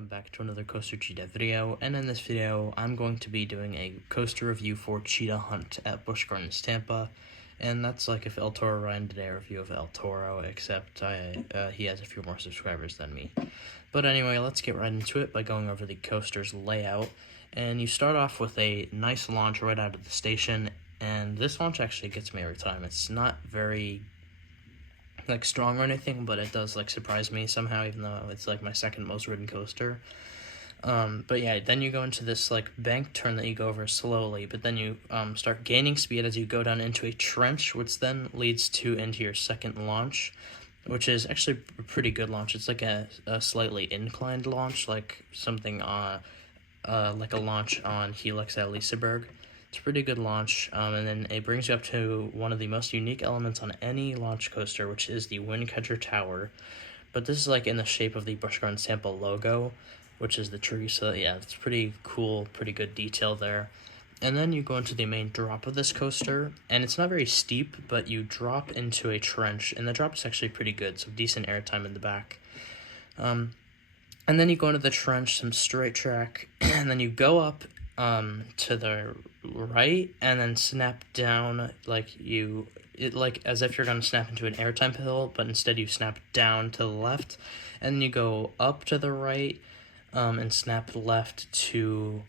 welcome back to another Coaster Cheetah video, and in this video, I'm going to be doing a coaster review for Cheetah Hunt at Busch Gardens, Tampa, and that's like if ElToroRyan did a review of El Toro, except he has a few more subscribers than me. But anyway, let's get right into it by going over the coaster's layout, and you start off with a nice launch right out of the station, and this launch actually gets me every time. It's not very strong or anything, but it does surprise me somehow, even though it's my second most ridden coaster. But yeah, then you go into this bank turn that you go over slowly, but then you start gaining speed as you go down into a trench, which then leads into your second launch, which is actually a pretty good launch. It's a slightly inclined launch, like something like a launch on Helix at Liseberg. It's a pretty good launch, and then it brings you up to one of the most unique elements on any launch coaster, which is the Windcatcher Tower. But this is in the shape of the Busch Gardens Tampa logo, which is the tree, so yeah, it's pretty cool, pretty good detail there. And then you go into the main drop of this coaster, and it's not very steep, but you drop into a trench, and the drop is actually pretty good, so decent airtime in the back. And then you go into the trench, some straight track, and then you go up to the right and then snap down as if you're going to snap into an Airtime Hill, but instead you snap down to the left, and then you go up to the right and snap left to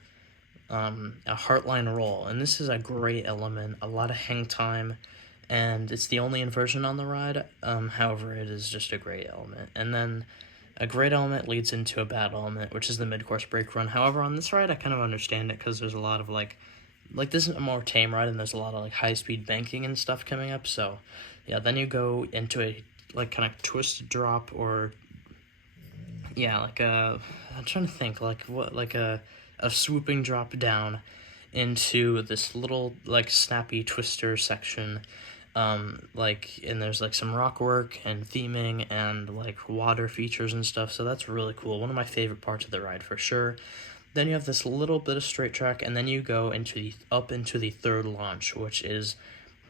a Heartline roll. And this is a great element, a lot of hang time, and it's the only inversion on the ride. However, it is just a great element. And then a great element leads into a bad element, which is the mid-course brake run. However, on this ride, I kind of understand it because there's a lot of this is a more tame ride, and there's a lot of high-speed banking and stuff coming up. So yeah, then you go into a kind of twist drop, or yeah, I'm trying to think a swooping drop down into this little snappy twister section. And there's some rock work and theming and water features and stuff, so that's really cool. One of my favorite parts of the ride for sure. Then you have this little bit of straight track, and then you go up into the third launch, which is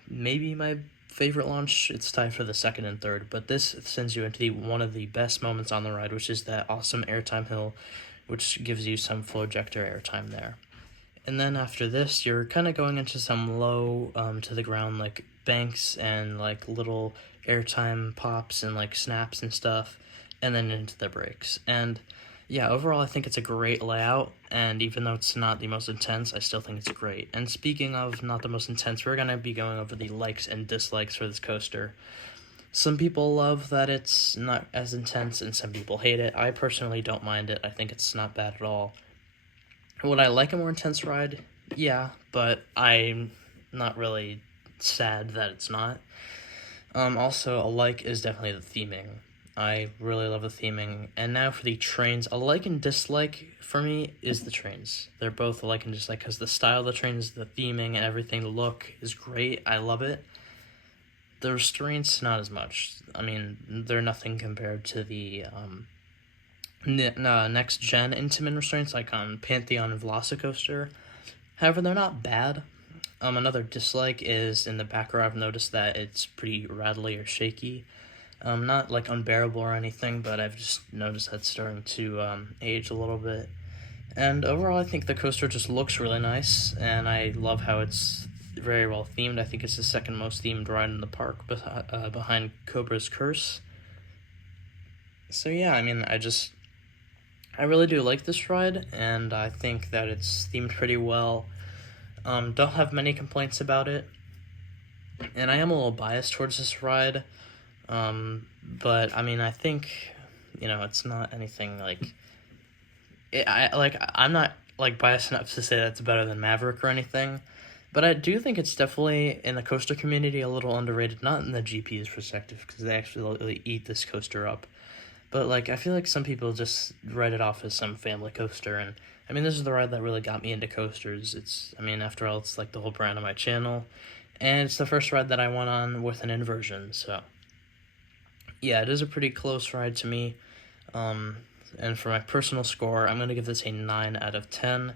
maybe my favorite launch. It's tied for the second and third, but this sends you into one of the best moments on the ride, which is that awesome Airtime Hill, which gives you some flow ejector airtime there. And then after this, you're kind of going into some low to the ground banks and little airtime pops and snaps and stuff, and then into the brakes. And yeah, overall I think it's a great layout, and even though it's not the most intense, I still think it's great. And speaking of not the most intense, we're going to be going over the likes and dislikes for this coaster. Some people love that it's not as intense, and some people hate it. I personally don't mind it. I think it's not bad at all. Would I like a more intense ride? Yeah, but I'm not really sad that it's not. Also, a like is definitely the theming. I really love the theming. And now for the trains, a like and dislike for me is the trains. They're both a like and dislike because the style of the trains, the theming, and everything, the look is great. I love it. The restraints, not as much. I mean, they're nothing compared to the next gen Intamin restraints on Pantheon and Velocicoaster. However, they're not bad. Another dislike is in the back row. I've noticed that it's pretty rattly or shaky. Not unbearable or anything, but I've just noticed that's starting to age a little bit. And overall, I think the coaster just looks really nice, and I love how it's very well themed. I think it's the second most themed ride in the park, behind Cobra's Curse. So yeah, I mean, I really do like this ride, and I think that it's themed pretty well. Don't have many complaints about it, and I am a little biased towards this ride, but I mean, I think, it's not anything I'm not biased enough to say that's better than Maverick or anything, but I do think it's definitely, in the coaster community, a little underrated, not in the GP's perspective, because they actually really eat this coaster up. But, I feel like some people just write it off as some family coaster, and, I mean, this is the ride that really got me into coasters. After all, it's, the whole brand of my channel, and it's the first ride that I went on with an inversion, so, yeah, it is a pretty close ride to me, and for my personal score, I'm going to give this a 9 out of 10,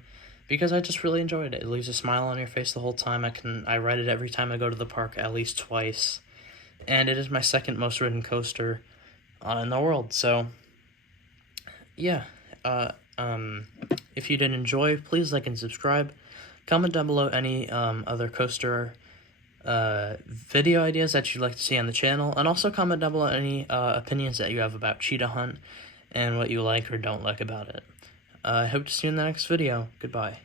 because I just really enjoyed it. It leaves a smile on your face the whole time. I ride it every time I go to the park, at least twice, and it is my second most ridden coaster in the world. So yeah, If you did enjoy, please like and subscribe. Comment down below any other coaster video ideas that you'd like to see on the channel, and also comment down below any opinions that you have about Cheetah Hunt and what you like or don't like about it. I hope to see you in the next video. Goodbye.